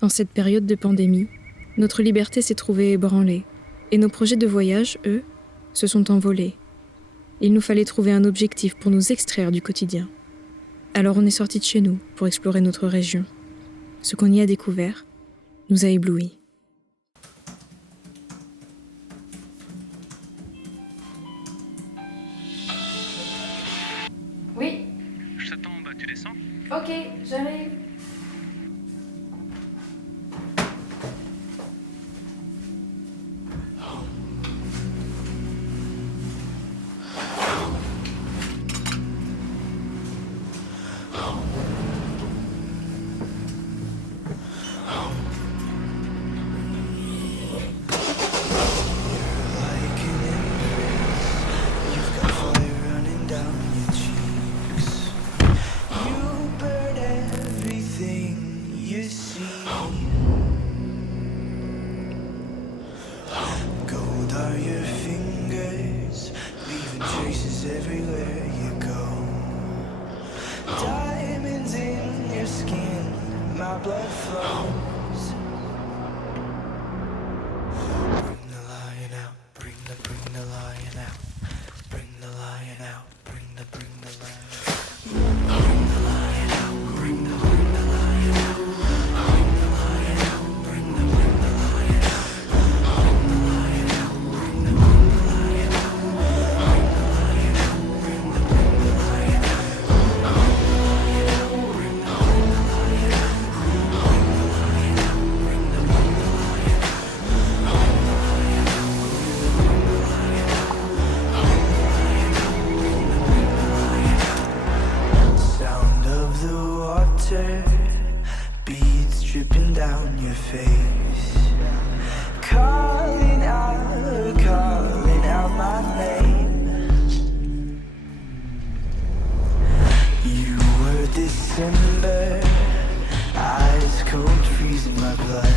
En cette période de pandémie, notre liberté s'est trouvée ébranlée, et nos projets de voyage, eux, se sont envolés. Il nous fallait trouver un objectif pour nous extraire du quotidien. Alors on est sortis de chez nous pour explorer notre région. Ce qu'on y a découvert nous a éblouis. Oui, Je t'attends en bas, tu descends? ok, j'arrive. Like an empress, you've got fire running down your cheeks. You burn everything you see. Gold are your fingers, leaving traces everywhere you go. Diamonds in your skin, my blood flows. Bring the lion out, bring the lion out, bring the lion out, bring the lion out. Bring the lion out, bring the lion out, bring the lion out, bring the lion out. Bring the lion out, bring the lion out, bring the lion out, bring the lion out. Bring the lion out, bring the lion out. Sound of the water, beads dripping down your face. Calling out my name. You were December, ice cold freezing my blood.